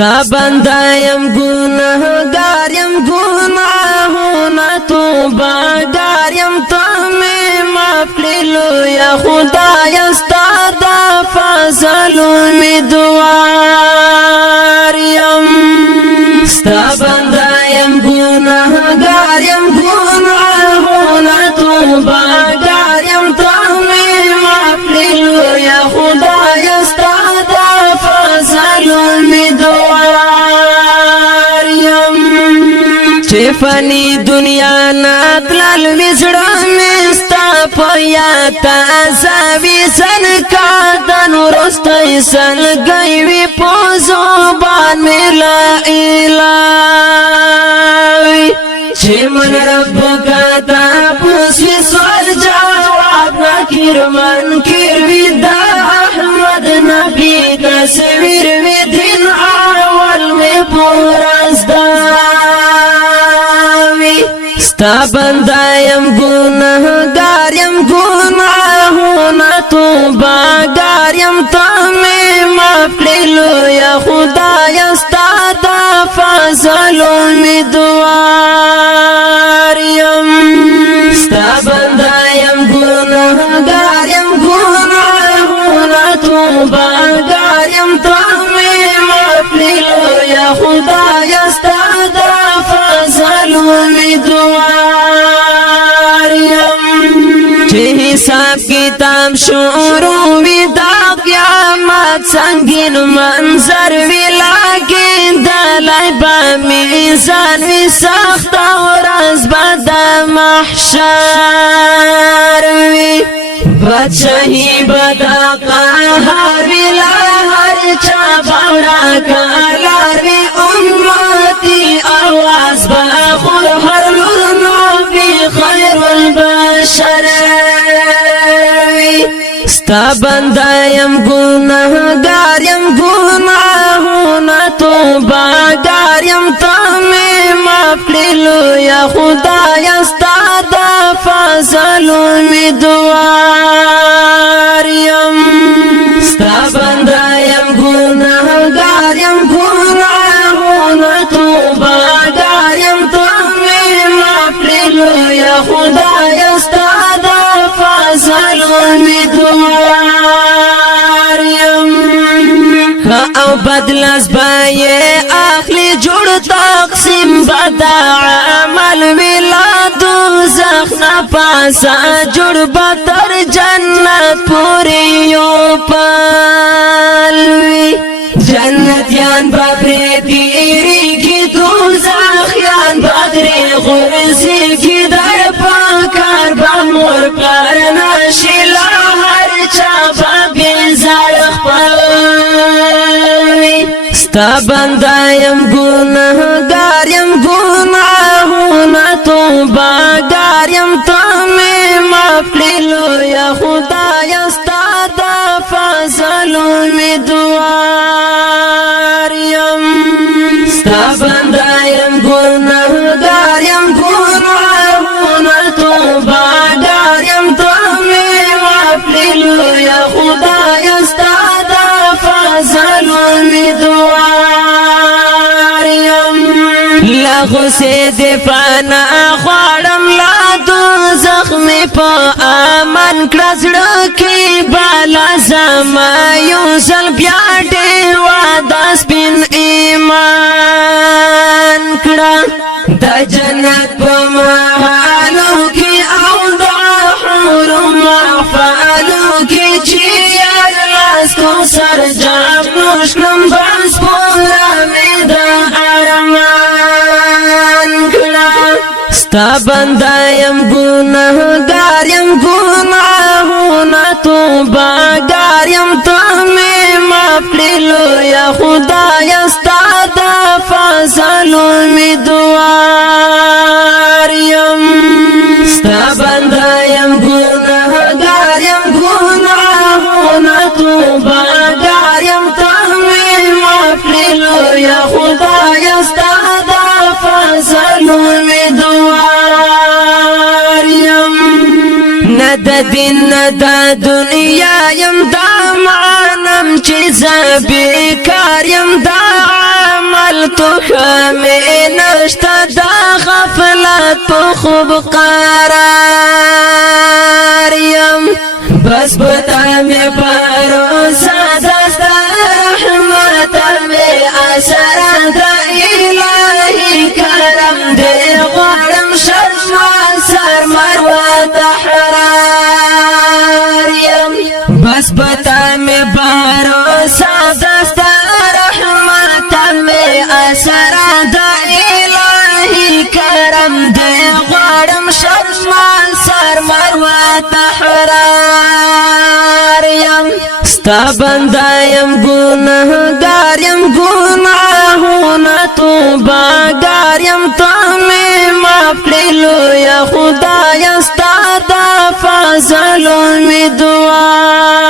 ستا بنده یم گناهگار یم گناهونه توبه‌گار یم ته مې معاف کړې لویه خدایه ستا د فضل امیدوار یم ستا بنده یم گناهگار یم گناهونه توبه‌گار یم ته مې معاف کړې لویه خدایه ستا د فضل امیدوار یم چې فانی دنیا ناتلل وزړه مې ستا په یاد تازه سن کا د نورستۍ سلګۍ وي په زبان مې لا اله چې من ربک تاسو سوال جواب نکیر منکر وي د احمد نبی تصویر وي دین اول مې پورزدا ستا بنده یم گناهگار یم گناهونه توبه‌گار یم ته مې معاف کړې لویه خدایه ستا د فضل امیدوار یم ستا بنده یم گناهگار یم گناهونه توبه‌گار یم ته مې معاف کړې لویه خدایه ستا د فضل امیدوار یم چې حساب کتاب شروع وي د قیامت سنگین منظر وي لکن دلای به میزان وي سخت ورځ به د محشر وي بادشاهي به د قهر وي له هر چا به ورکلار وي امتي اواز به خور هر لور نبي خیر البشر ستا بنده یم گناهگار یم گناهونه توبه‌گار یم ته مې معاف کړې لویه خدایه ستا د فضل امیدوار یم ستا بنده یم گناهگار یم گناهونه توبه‌گار یم ته مې معاف کړې لویه خدایه ستا د فضل امیدوار یم او بدلس بایې اخلي جوړ تقسیم بد عمل ویلا دوزخ نه پاسه جوړ بتر جنت پورې یو پلوي جنتیان بابرې تیریږي دوزخیان بدرې غورځي کې در پاکار به مور پلار نشي لا هر چا به بیزار خپلوي ستا بنده یم گناهگار یم گناهونه توبه‌گار یم ته مې معاف کړې لویه خدایه ستا د فضل امیدوار یم ستا بنده یم گناهگار یم گناهونه توبه‌گار یم ته مې معاف کړې لویه خدایه ستا د فضل امیدوار یم لا غصې د فنا غواړم لا دوزخ مې په امن کړه زړه کې بالا زما یو ځل بیا ډېر واده سپین ایمان کړه د جنت په محلو کې او د حور محفلو کې چې یار لاس کو سر جام نوش کړم بس پوره مې د ارمان کړه ستا بنده یم گناهگار یم گناهونه توبه‌گار یم ته مې معاف کړې لویه خدایه ستا د فضل امیدوار یم ستا بنده یم گناهگار یم گناهونه توبه‌گار یم ته مې معاف کړې لویه خدایه ستا د فضل امیدوار یم نه د دین نه د دنیا یم دا معنم چې زه بیکار یم دا تو خمه نشتا دا غفلت پا خوب قرار یم بس بتا میں بھروسہ دستا رحمت میں اثر دا الہی کرم دے غرم شرما سر مروت حرار یم بس بتا میں بھروسہ دستا رحمت میں اثر دا الہی کرم دے غرم شرما سر مروت حرار یم ستا بندا یم گناہگار یم گناہونا توبہ گار یم تو میں معاف کړلو یا خدای ستا دا فضل امیدوار